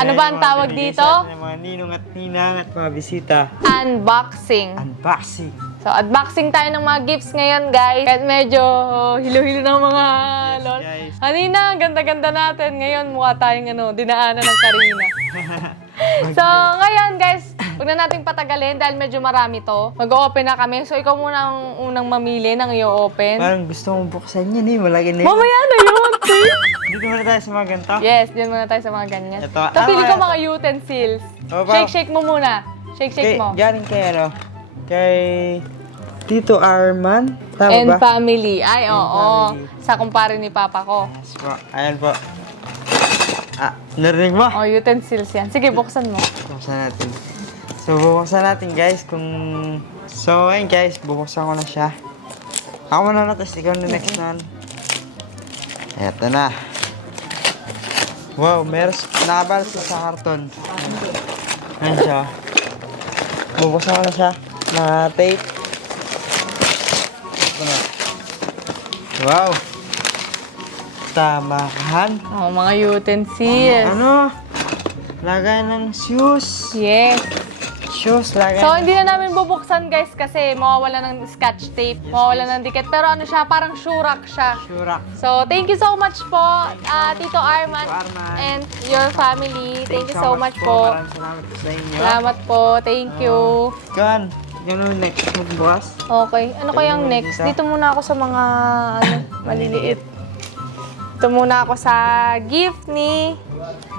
Ano ba ang tawag dito? Mga ninong at ninang at mga bisita. Unboxing. Unboxing. So, unboxing tayo ng mga gifts ngayon, guys. At medyo hilo-hilo ng mga lol. guys. Kanina, ganda-ganda natin. Ngayon, mukha tayong dinaanan ng Karina. So, ngayon, guys, huwag na nating patagalin dahil medyo marami to. Mag-o-open na kami. So, ikaw muna ang unang mamili ng i-open. Parang gusto mong buksan yan eh. Malaki na yun. Mamaya na yun, sis. Dito muna tayo sa mga ganito. Yes, dyan muna tayo sa mga ganyan. Ito. Ito, pili ko Ito. mga utensils. Oh, wow. Shake mo muna. Shake mo. Galing kay ano? Kay Tito Arman. Tama And ba? family. Ay, oo. family. Sa kumpare ni Papa ko. Yes po. Ayan po. Narinig mo? Oh, utensils yan. Sige, buksan mo. Buksan natin. So, bubuksan natin guys kung... So, ayun guys, bubuksan ko na siya. Ako muna na, tapos ikaw na next na. Eto na. Wow, meron nakabal sa karton. Ayan siya. Bubuksan ko na siya. Tape. Ito na. Wow. Tamahan. Oh, mga utensils. Ano? Lagay ng shoes. Yes. Shoes, lagay So, ng... hindi na namin bubuksan, guys, kasi mawawala ng scotch tape, mawawala ng dikit. Pero ano siya, parang shurak siya. Shurak. So, thank you so much po, Tito Arman, Tito Arman. and your family. Thank you so much po. Maraming salamat po sa inyo. Salamat po. Thank you. Gan, ganun next magbukas. Okay. Ano kayang next? Dito muna ako sa mga maliliit. Dito muna ako sa gift ni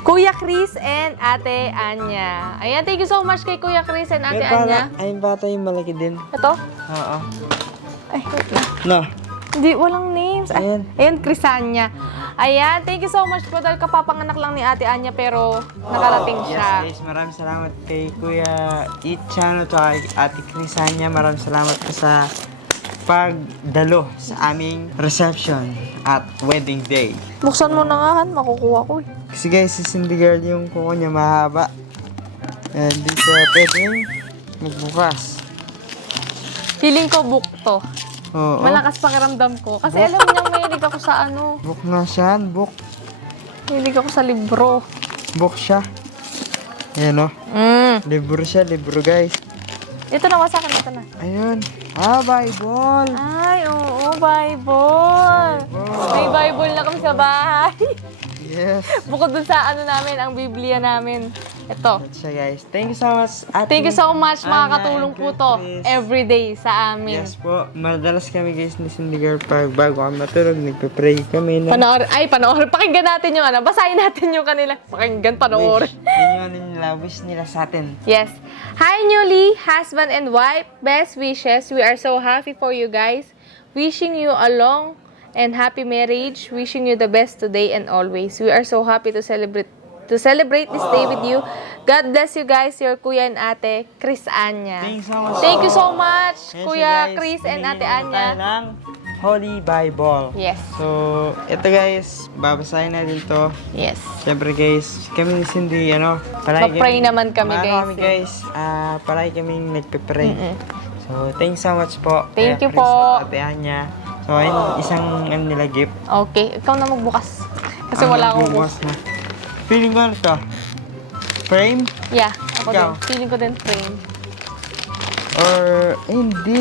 Kuya Chris and Ate Anya. Ayan, thank you so much kay Kuya Chris and Ate Anya. Ayun bata yung malaki din. Ito? Oo. Ay, wait lang. No. Hindi, walang names. Ay, Ayan. ayan, Chris Anya. Ayan, thank you so much po dahil kapapanganak lang ni Ate Anya pero nakarating siya. Yes guys, maraming salamat kay Kuya Ichan at kay Ate Crisanya. Maraming salamat po sa pagdalo sa aming reception at wedding day. Buksan mo na nga, Han. Makukuha ko eh. Kasi guys, si Cindy Girl yung kuko niya mahaba. And di siya pwedeng magbukas. Feeling ko book to. Oo. Malakas pakiramdam ko. Kasi alam niyo, mahilig ako sa Book na siya. Book. Mahilig ako sa libro. Book siya. Ayan o. Libro siya. Libro guys. Ito na, wasakan. Ito na. Ayun. Bible. Ay, oo, Bible. May Bible na kami sa bahay. Yes. Bukod dun sa namin, ang Biblia namin. Ito. That's siya guys. Thank you so much. Ate. Thank you so much. Ana Makakatulong and po to Chris. everyday sa amin. Yes po. Madalas kami guys ni Cindy Girl pag bago kami matulog, nagpe-pray kami na Panoorin. Pakinggan natin yung basahin natin yung kanila. Pakinggan, panoorin. wish nila sa atin. Yes. Hi, newly husband and wife. Best wishes. We are so happy for you guys. Wishing you a long and happy marriage. Wishing you the best today and always. We are so happy to celebrate this day with you. God bless you guys, your Kuya and Ate Chris Anya. Thank you so much. Thank you so much, Yes, Kuya guys, Chris and Ate bumili na tayo Anya. ng Holy Bible. Yes. So, ito guys, babasahin natin to. Yes. Siyempre guys, kami ni Cindy, Mag-pray naman kami, guys. Palagi kaming nagpe-pray. So, thank you so much po. Thank Kuya you Chris po. at Ate Anya. So, ayun, isang nila gift. Okay, ikaw na magbukas. Kasi wala akong bukas na. Feeling ko ano to? Frame? Yeah, ako Ikaw? din. Feeling ko din frame. Or, hindi.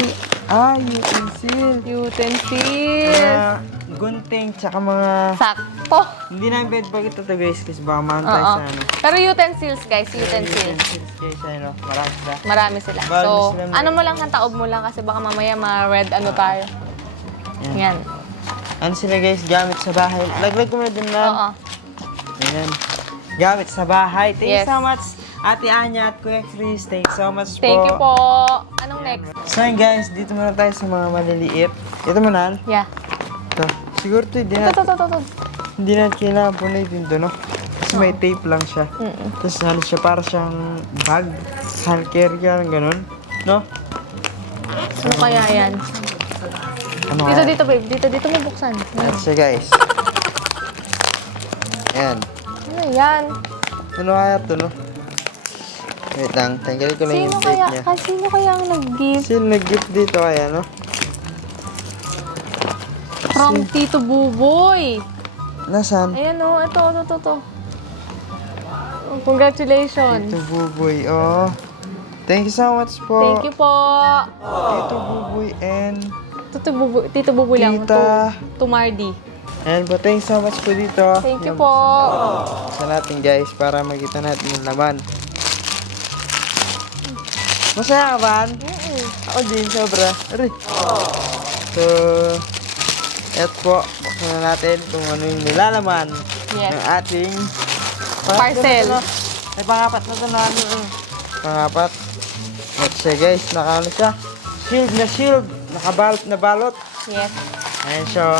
Utensil. Utensils. Gunting, tsaka mga... Sakto. Hindi namin pwede pag ito to guys, kasi baka mount tayo Oo. sa ano. Pero utensils, guys. Utensils. Utensils guys, marami sila. Marami sila. Bawal So, sila ano mo lang, taob mo lang kasi baka mamaya ma-red tayo. Yan. Ano sila guys, gamit sa bahay. Laglag ko na din Oo. lang. Ayan. Gamit sa bahay. Thank Yes. you so much, Ate Anya at Kuya Chris. Thank you so much po. Thank you po. Anong next? So yun guys, dito muna tayo sa mga maliliit. Ito muna. Yeah. Ito. Siguro ito, Ito. hindi na kailangan po na ito, no? Kasi may tape lang siya. Tapos ano siya, para siyang bag. Hand carrier, ganun. No? Ano kaya yan? Ano Dito, babe. Dito mo buksan. That's siya guys. Ayan. Ano yan? Ano kaya ito, no? Wait lang, tanggalin ko lang yung tape niya. Sino kaya ang nag-gift? Sino nag-gift dito kaya, no? From Tito Buboy. Nasaan? Ayan o, ito. Congratulations. Tito Buboy, oh. Thank you so much po. Thank you po. Tito Buboy and Tito Bubu lang. Tita. To Mardy. And po, thank you so much po dito. Thank you Yan, po. Sa natin guys, para makita natin yung laman. Masaya ka ba? Ako din, sobra. Aray. So, eto po, buksan na natin kung ano yung nilalaman Yes. ng ating Parcel. Ay, pangapat na ito na ano. Pangapat. At siya guys, naka ano siya. Shield na shield. Nakabalot na balot. Yes. Ayan siya.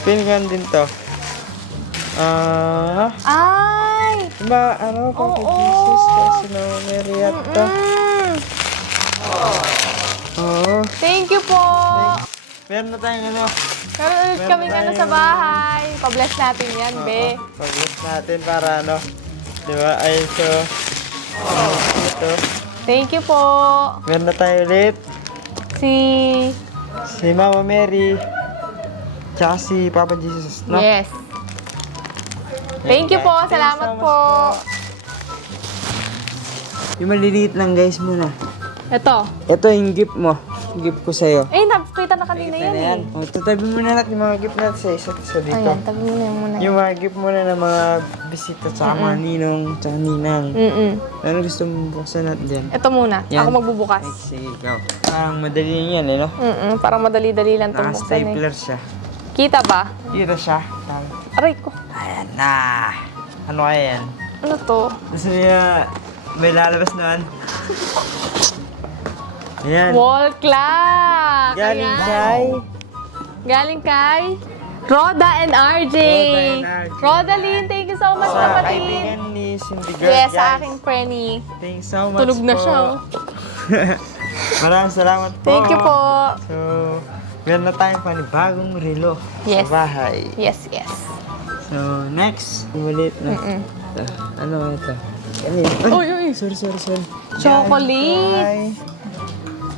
Pingan din to. Ay! Diba, ano, pang Oo. Jesus kasi na Mary at to. Oo. Thank you po. Meron na tayong ano. Meron ulit Meron kaming ano tayong- sa bahay. Pa-bless natin yan, be. Pag-bless natin para ano. Diba, ayun so. Ito. Thank you po. Meron na tayo ulit. Si Mama Mary. Tsaka si Papa Jesus, no? Yes. Thank you po. Thank you Salamat so much po. Yung maliliit lang guys muna. Ito. Ito yung gift mo. Gift ko sa'yo. Eh, nakita na kanina Ito yan na eh. yan. O, tatabi muna natin yung mga gift natin sa isa't isa dito. Ayan, tabi mo na yan muna. Yung mga gift muna ng mga bisita tsaka mga ninong tsaka ninang. Ano gusto mo buksan natin dyan? Ito muna. Yan. Ako magbubukas. Ay, sige, ikaw. Parang madali yan eh, no? Parang madali-dali lang itong buksan eh. Naka-stapler siya. Kita ba? Dito siya. Aray ko. Ayan na. Ano kaya yan? Ano to? Gusto niya may lalabas naman. Ayan. Wall clock! Galing Ayan. kay... Galing kay Roda and RJ. Roda and RJ. Rodaline, thank you so much, Sa kapatid. kaibigan ni Cindy Girl, Yes, guys. sa aking Frenny. Thanks so much Tulog na po. siya, oh. Maraming salamat po. Thank you po. So, meron na tayong panibagong relo Yes. sa bahay. Yes, yes. So, next. Umalit na. Ito. Ano ito? Ano yun? Uy, uy. Sorry. Chocolate. Hi.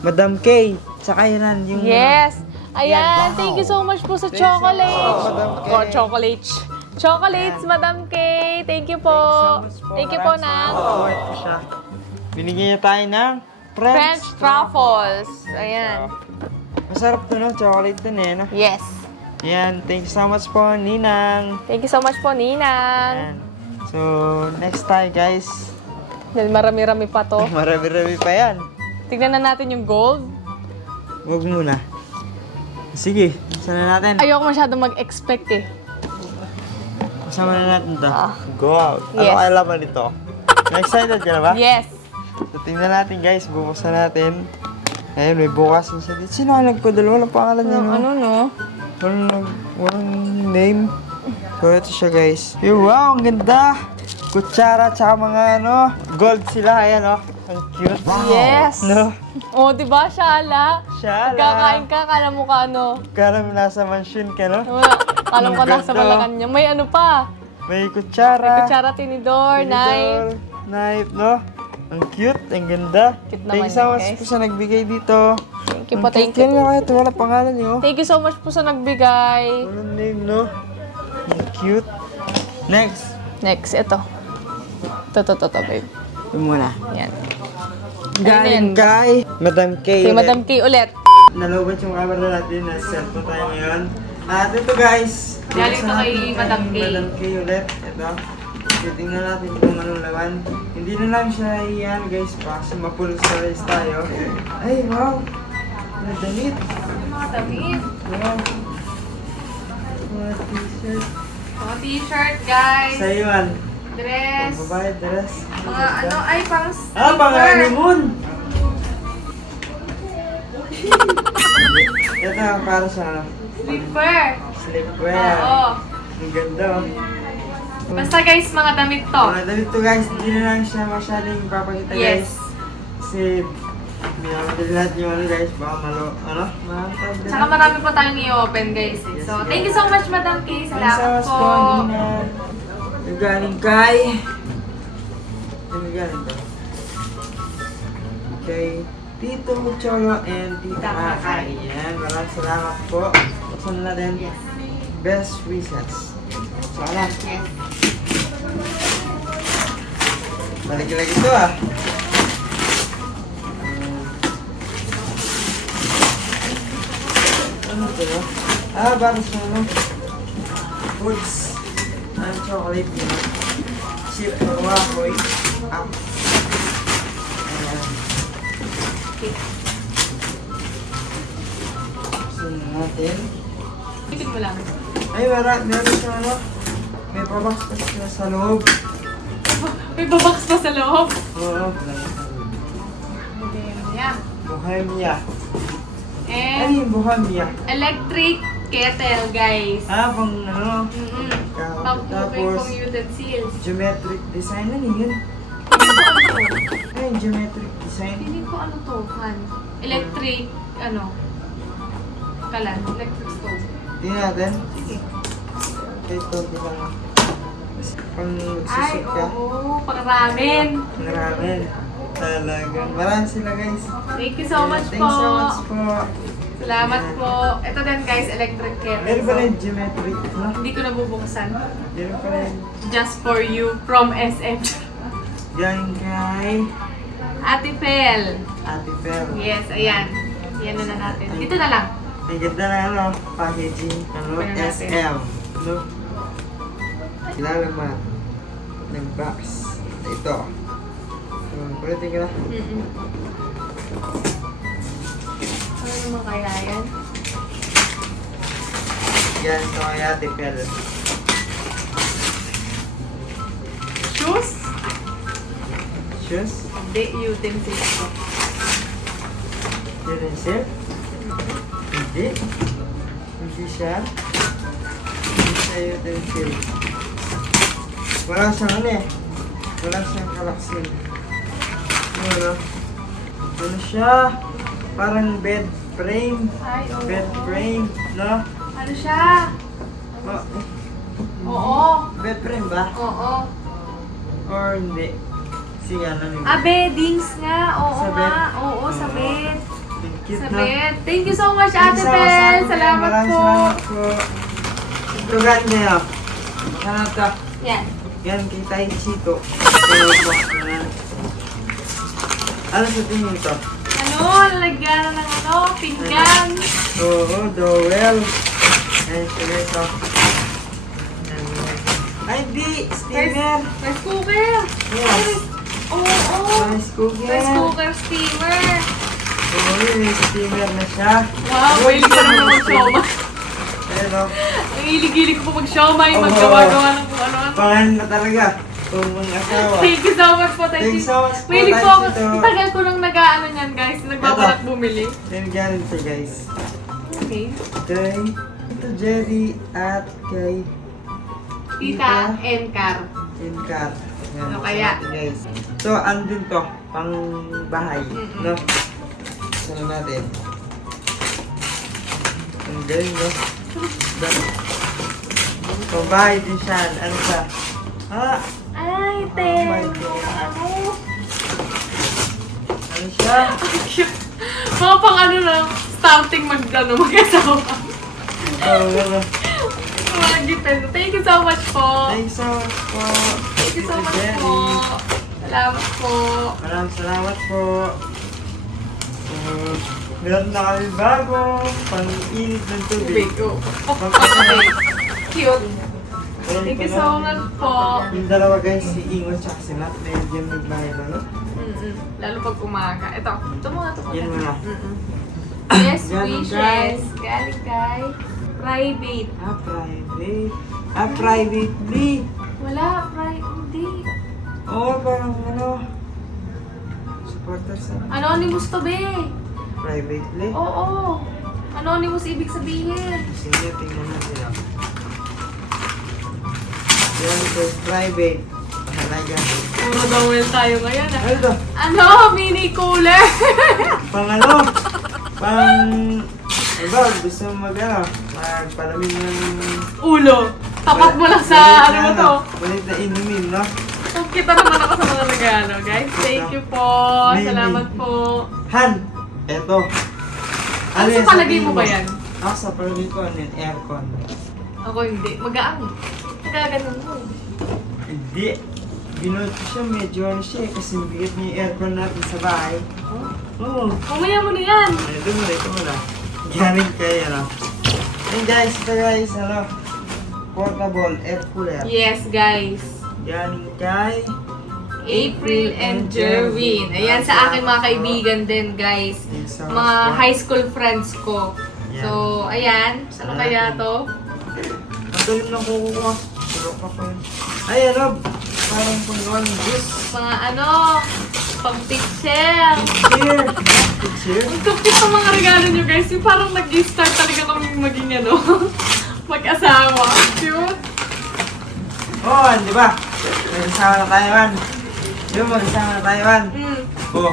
Madam K. Saka yan yung... Yes. Ayan, Wow. thank you so much po sa Thank you so chocolate. much, Madam K. Oh, chocolates. Chocolates, Madam K. Thank you po. Thank you po, Nang. Nang. Ito siya. Binigyan niya tayo ng French truffles. Ayan. Masarap to, no? Chocolate din eh, no? Yes. Yan. Thank you so much po, Ninang. Thank you so much po, Ninang. Yan. So, next tayo, guys. Dahil marami-rami pa to. Marami-rami pa yan. Tignan na natin yung gold. Huwag muna. Sige, saan na natin? Ayoko masyado mag-expect eh. Kasama na natin to. Ah. Go out. Ano Yes. kaya laman nito? Excited ka na ba? Yes. So, tingnan natin guys. Bubuksan natin. Ayun, may bukas na siya dito. Sino ang nagpadala? Walang pangalan niya, no? Ano, no? Walang name. So, ito siya guys. Wow, ang ganda! Kutsara, tsaka mga ano, gold sila. Ayan, oh. Ang cute. Yes. No? Oh, di ba, Shala? Shala. Kakain ka, kala mo ka ano. Kala mo nasa mansion ka, no? Wala. Alam ko Ang nasa ganda. Malacanang. May ano pa. May kutsara. Kutsara, tinidor, knife. Knife, no? Ang cute, ang ganda. Cute Thank naman you so yan, much guys. po sa nagbigay dito. Thank you Ang po, cute. thank you. Yan nga kahit wala pangalan niyo. Thank you so much po sa nagbigay. Walang name, no? Ang cute. Next. Next, ito. Ito, babe. Yung muna. Yan. Galing kay Madam K. Kay ulit. Madam K ulit. Nalobat yung camera natin. Nasa cellphone tayo ngayon. At ito guys. Galing to kay Madam K. Madam K ulit. Ito. Titingnan natin kung anong laman. Hindi na lang siya iyan guys. Kasi mapulsarize tayo. Ay wow. Nadamit. Mga damit. Wow. Mga t-shirt. Mga t-shirt, guys. Sa iwan. Dress. Babae dress. Mga ano, ay, pang Ah, pang honeymoon! Ito ang para sa ano? Slipper. Sleepwear. Oo. Ang ganda oh. Basta guys, mga damit to. Mga damit to guys, hindi na lang siya masyadong ipapakita guys. Yes. Kasi hindi naman din lahat yung ano guys, baka makakab din. Tsaka marami pa tayong i-open guys. Yes, So, yes. thank you so much, Madam K. Salamat po. Yung galing kay... Yung galing to? Kay Tito Cholo and Tita Kakay. Yan, maraming salamat po. Buksan na din. Best wishes. So, alam. Yes. Balik-lagi ito ah. Ano ito? Para sa ano? Foods. Ano chocolate yun? Chip na wakoy. Ayan. Buksan natin. Tipid mo lang. Ay, meron siya ano? May pabox pa siya sa loob. May babox pa sa loob. Oo. Yan. Bohemia. Ano And yung Bohemia? electric kettle, guys. Pang ano? Pang-cooking Tapos, pang utensils. geometric design. Ano yun? Ay, geometric design. Feeling ko ano to, Han? Electric, ano? Kalan, electric stove. Tingnan natin. Sige. Ito, bilang pang Ay, susuk ka. oo, pang ramen. Ramen. Talaga. Marami sila guys. Thank you so much Thanks so much po. po. Salamat po. Ito din guys, electric kettle. Meron pa rin geometric, no? Hindi ko nabubuksan. Meron pa rin. Just for you from SM. Yan kay Ate Pel. Ate Pel. Yes, ayan. Yan na natin. Dito na lang. Ang ganda na ano, packaging, ano, Tingnan natin. SM. No? Ilalaman ng box. Ito. Pwede ka na. Ano naman kaya yan? Yan, ito kay Ate Pel. Shoes? Shoes. Hindi, utensils ko. Utensil. Hindi. Hindi siya. Hindi siya utensil. Wala siyang ano eh. Wala siyang kalaksin. Ano? Ano siya? Parang bed frame. Ay, oo. Bed frame, no? Ano siya? Oh, Oo. bed frame ba? Oo. Or hindi? Sige, ano yun? Beddings nga. Oo Sa nga. bed? Oo, sa bed. Cute, Sa no? bed. Thank you so much, Thanks Ate so much, Pel. Ate Pel. Salamat Maraming po. salamat po. Ito ganda yun. Hanap ka. Yan. Yan, kay Tay Chito. Pero box na yan. Ano sa tingin ito? Ano? Lalagyan na ng ano? Pinggan. Oo, dowel. Ayan, sige ito. Ay, di! Steamer! Rice cooker. Yes. Oo. Rice cooker. Rice cooker steamer. Oo, may steamer na siya. Wow, mahilig ka naman mag-siomay. Ayan o. Ang hilig-hilig ko po mag-siomay, Oo. maggawa-gawa ng kung ano-ano. Pangalan na talaga. Itong mga asawa. Thank you so much po. Thank you so much po, Mahilig po Tay ako. Chito. Ang tagal ko nang nag-ano niyan, guys. Nagbabalak bumili. Yan galing ito guys. Okay. Kay Tito Jerry at kay Tita Encar. Incar. Yan, Ano kaya? natin, guys. So, andun to, pang bahay, no? Sana natin. Ang galing, no? Pang bahay din siya. Ano siya? Ay, te. Oh my God. Ano siya? Cute. Mga pang ano lang, starting mag-asawa. Oh, ano? Mga gitan. Thank you so much po. Thanks so much po. Thank you so Tito much Jerry. po. Salamat po. Maraming salamat po. Meron na kami bago, pang-init ng tubig. Tubig ko. Okay. Cute. Meron Thank pa you na. so much po. Yung dalawa guys, si Ingo at si Matt, medyo nagbayad ano? Lalo pag umaga. Ito. Ito muna. Ito muna. Yan muna. Yes, Galing wishes. Galing kay private. Private. Privately. Wala, hindi. Oo, parang ano. Supporter sa Anonymous to, be. privately. Oo. Anonymous ibig sabihin. Sige, tingnan natin lang. Yan ito, private. Halaga. Puro dowel tayo ngayon. Ah. Ano to? Ano? Mini cooler. Pang ano? Pang... Diba, gusto mo mag-ano? Magpalamig ng... Ulo. Tapat mo lang sa ano mo to. Malit na inumin, no? Kung kita naman ako sa mga regalo, guys. Thank you po. Mini. Salamat po. Han! Eto. Ano sa yan, palagay sabihin mo ba yan? Ako sa palagay ko, ano yun? Aircon. Ako hindi. Magaan. Nagaganon mo. Hindi. binuot ko siya, medyo ano siya eh, kasi bigat niya yung aircon natin sa bahay. Oo. Mamaya mo na yan. Ito muna. Galing kay, ano. And guys, ito guys, ano, portable air cooler. Yes, guys. Galing kay April and Jerwin. Ayan, sa aking mga kaibigan din, guys. Mga high school friends ko. Yan. So, ayan. Ano kaya to? Ang galing ng kuko ko. Tulog pa ko yun. Ay, ano, parang panggawa ng juice. Mga ano, pang-picture. Cheer! Cheer! Ang cute ng mga regalo nyo, guys. Yung parang nag-start talaga kami maging ano, mag-asawa. Cute. Oo, di ba? Mag-isama na tayo, man. Di ba, mag-isama na tayo, man? Oo.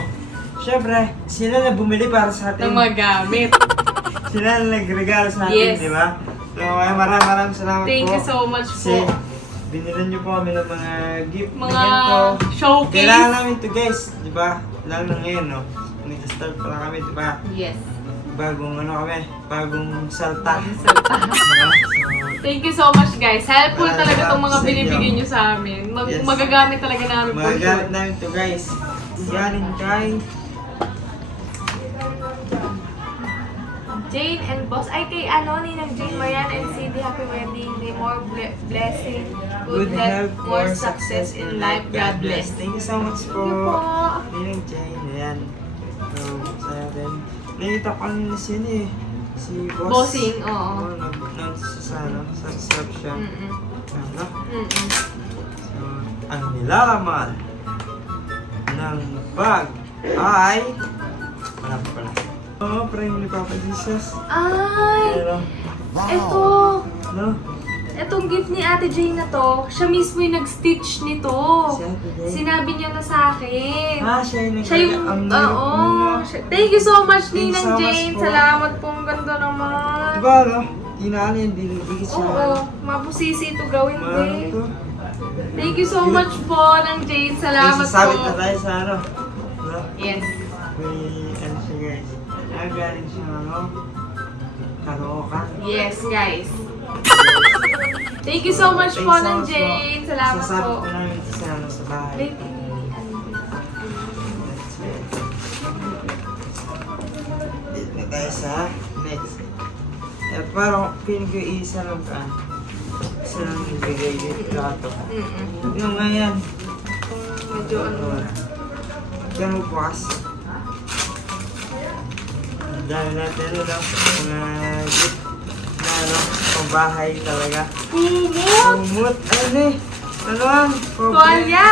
Siyempre, sila na bumili para sa atin. Ng mga gamit. Sila na nagregalo sa atin, Yes. di ba? So, maraming salamat po. Thank you so much Kasi, po. binilan niyo po kami ng mga gift na Mga ganito. showcase. Kailangan namin to guys, di ba? Lalo na ngayon, no? Nag-start pa lang kami, di ba? Yes. Bagong ano kami, bagong salta. Salta. Diba? Thank you so much, guys. Helpful Maraming talaga itong mga salamat sa inyo. binibigay nyo sa amin. Yes. Magagamit talaga namin So, po magagamit sure. namin to guys. Galing kay Jane and Boss. Ay, kay ano, Ninang Jane, Marian and Cindy. Happy wedding day. More blessing. Good health, more success in life. God bless. Thank you so much Thank you po. po. Ninang Jane, ayan. So, sa atin. Nakita ko kanina siya eh. Si Boss. Bossing, oo. Sa reception. Mm-mm. Ano? Mm-mm. So, ang nilalaman ng bag ay... Wala pa pala. Oo, prime ni Papa Jesus. Ay! Pero, Eto! no? Etong gift ni Ate Jane na to, siya mismo yung nag-stitch nito. Si Ate Jane. Sinabi niya na sa akin. Siya yung Siya yung, ang oo. hirap Thank you so much, Thank you Ninang so much Jane. po. Salamat po, ang ganda naman. Diba, no? Inaan yan, dinidikit siya. Oo, mapusisi ito gawin, Maano babe. to? Thank you so much po, Nang Jane. Salamat Sasabit po. na tayo sa ano. No? Yes. May ano siya guys. Galing siya ano. Kalookan. Yes, guys. Thank you so much Thanks po, so Nang much Jane. Salamat Sasabit po. ko namin ito sa ano sa bahay. Babe, That's it. Dito na tayo sa next. Eh, parang feeling ko isa lang ka. Isa lang ibigay dito lato. Yung nga yan. medyo ano. Diyan mo bukas. Dahil natin ano, mga gift na ano, pambahay talaga. Kumot! Umut, ano eh. Ano yan? Tuwalya!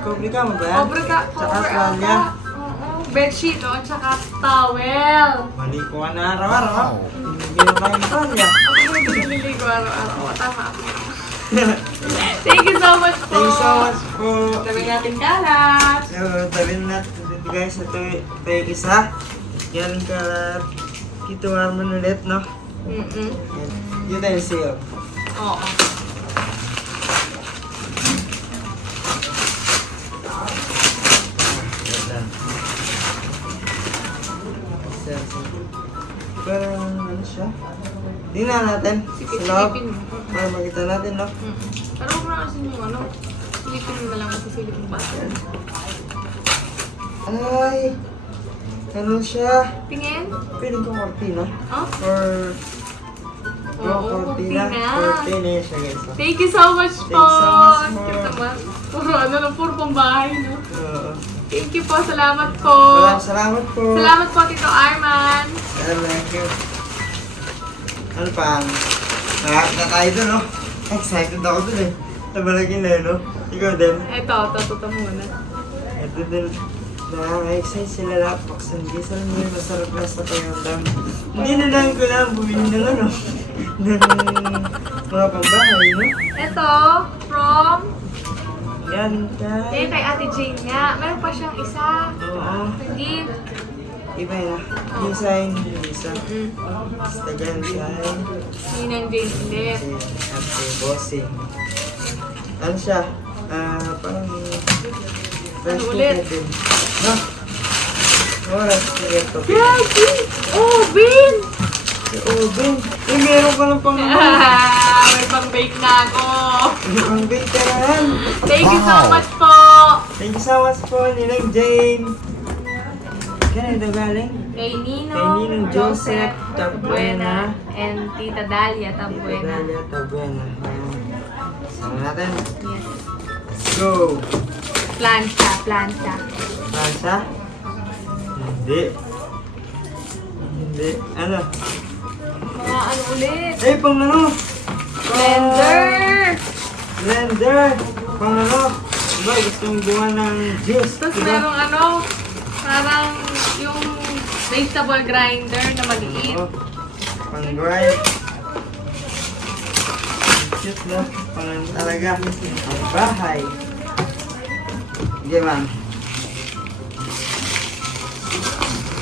Kobre ka mo ba yan? Cover ka. Tsaka Cover tuwalya. ata. Oo. Bedsheet, oh, tsaka towel. Mali ko ka na araw-araw. Hindi mo kayo tuwalya. Ako yung biniligo araw-araw. Oo, tama ako. Thank you so much po. Thank you so much po. Sabi natin kalat. So, tabi na natin dito guys. Ito yung isa. Galing ka Kito Arman ulit, no? Mm-mm. Yan. Yun tayo sa'yo. Oo. Parang ano siya? Tingnan natin. Sige, Sa loob. silipin mo. Para makita natin, no? Mm-mm. Pero huwag na kasi yung ano. Silipin mo na lang kasi silipin ba? Ay! Ano siya? Tingin? Piling ko cortina. Oh? Or... Oo, cortina. cortina. Cortina yun siya guys. Thank you so much po. Thanks so much po. Cute naman. Puro ano lang, puro pambahay, no? Oo. Thank you po. Salamat po. Maraming salamat po. Salamat po, Tito Arman. Thank you. Ano pa? Nakakit na tayo dun, no? Excited ako dun eh. Nabalagin na yun, no? Ikaw din. Ito muna. Ito din. Nakaka-excite sila lahat. Paksan gisal mo yung masarap na sa payandam. Hindi na lang ko lang bumili ng ano. ng mga pambahay, no? Ito, from... Yan Eh, kay Ate Jane nga. Meron pa siyang isa. Oo. Hindi. Iba yun, design, isa. Mm. Basta ganun siya. Ninang Jane ulit. Ate bossing. Ano siya? Parang... Ano ulit? Din. No? Oh, rice cooker to. Grabe! Oh, Bin! Oven. Eh, meron ka ng pang May pang-bake na ako. May pang-bake ka na yan. Thank you so much po. Thank you so much po, Ninang Jane. Kaya ito galing? Kay Ninong, Kay Ninong Joseph Tabuena. and Tita Dalia Tabuena. Dalia Tabuena. Ayan. Sama natin. Yes. Go! Plancha, plancha. Plancha? Hindi. Hindi. Ano? Mga ano ulit? Eh, pang ano? Blender! Blender! Pang ano? Diba, gusto mong gawa ng juice. Tapos diba? merong ano, parang yung vegetable grinder na maliit. Oo. Pang-grind. Cute no? Pang ano talaga. Ang bahay. Sige, ma'am.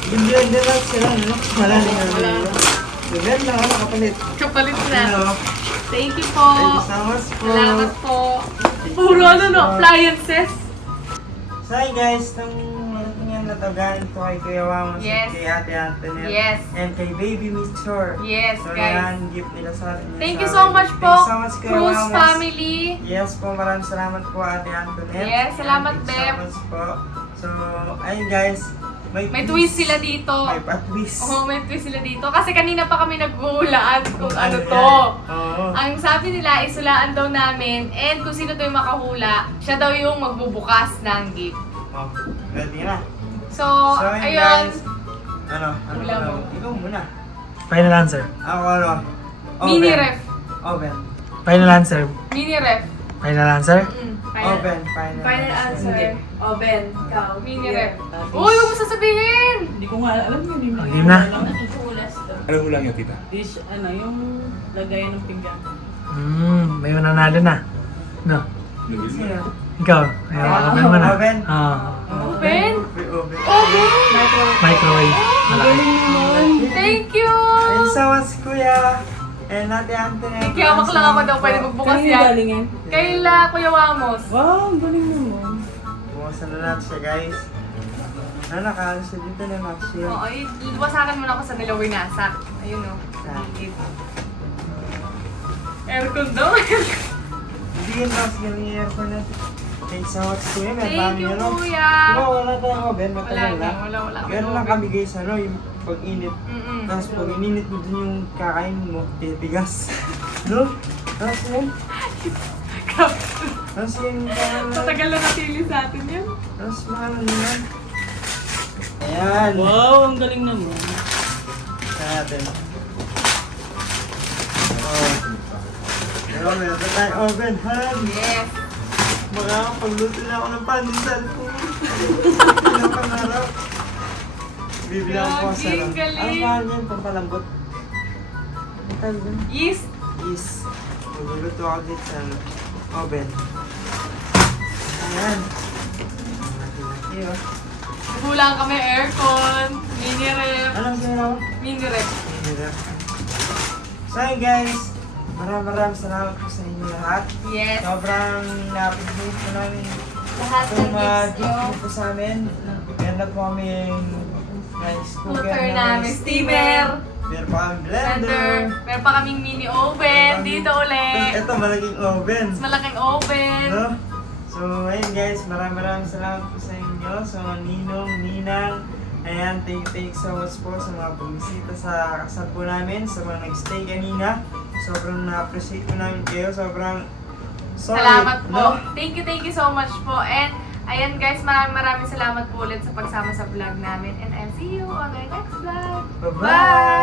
Blender lang sila, no? Wala na yung Wala. Blender lang, ano, kapalit. Kapalit na. Ano? Thank you po. Thank you so much po. Salamat po. Puro ano no, appliances. So, hi guys, itong malaking yan na to, galing to kay Kuya Wamos Yes. at kay Ate Antoinette. Yes. And kay Baby Mitchor. Yes, So, guys. yan, gift nila sa atin. Thank sa you so akin. much po, Thank you so much, Kuya Cruz Wamos. family. Yes po, maraming salamat po, Ate Antoinette. Yes, salamat, Thank you Beb. so much po. So, ayun guys, May twist sila dito. May pa-twist. Oo, may twist sila dito. Kasi kanina pa kami naghuhulaan kung ano yan. to. Oo. Ang sabi nila, isulaan daw namin, and kung sino to yung makahula, siya daw yung magbubukas ng gift. Oh, ready na. So, So, ayun ayun. guys. Ano? Hula mo. Ikaw muna. Final answer. Ako ano? Mini Oven. ref. Oven. Final answer. Mini ref. Final answer. Oven. Final Hindi. Oven. Ikaw. Mini ref. Uy, huwag mo sasabihin! Hindi ko nga alam yun. Hindi Oh, game na. Ano ulang yun, tita? Dish, ano, yung lagayan ng pinggan. May mananalo na. No. Luis? Sino? Ikaw. Ayaw, open mo na. Oven. Oven? Free oven. Oven! Microwave. Malaki. Thank you! Thank you so much, Kuya. And Ate Antoinette. Kiyamak lang ako daw pwede magbukas Kanino yan. galing yan? Kaila, Kuya Wamos. Wow, ang galing naman. Bukasan na natin siya, guys. Nakakala siya dito na Maxie. Oo, luwasakan mo na ako sa nilawinasak. Ayun o. Aircon daw. Hindi yun, Max. Galing yung aircon na. Thank you so much, Kuya. May Thank dami you, ano. Kuya. Diba, wala tayong oven. Wala Matagal na. na, wala. Ganun lang kami, guys. Ano, yung pag-init. Mm-mm. Tapos pag ininit mo dun yung kakain mo, titigas. No? Tapos yun. Tapos yun, Matagal na natili sa atin yan. tapos mahal naman. Ayan. Wow, ang galing naman. Saan natin? Oh. Pero meron pa tayong oven, han. Yes. Makakapagluto na ako ng pandesal ko. Pinapangarap. Bibilang ko sa Gaging galing. Ano pa yan? Pampalambot. Ano tawag dun? Yeast. Is. Magluluto ako dito sa oven. Ayan. Ang laki-laki oh. Kulang kami aircon, mini ref. Anong sinaw? Mini ref. Hirap. So ayun guys, maraming salamat po sa inyo lahat. Yes. Sobrang na-appreciate po namin Lahat ng itong mga gifts gift nyo. niyo po sa amin. Ganda po kami nice cooker Cooker na namin, may steamer. Meron pa kami Blender. blender. Meron pa kaming mini oven. Dito ulit. Ito malaking oven. Mas malaking oven. No? So, ayun guys, maraming salamat po sa inyo, sa mga ninong, ninang. Ayan, thank you so much po sa mga bumisita sa kasal po namin, sa mga nag-stay kanina. Sobrang na-appreciate po namin kayo, sobrang solid, Salamat po. no? Thank you so much po. And ayan guys, maraming salamat po ulit sa pagsama sa vlog namin. And I'll see you on our next vlog. Bye-bye!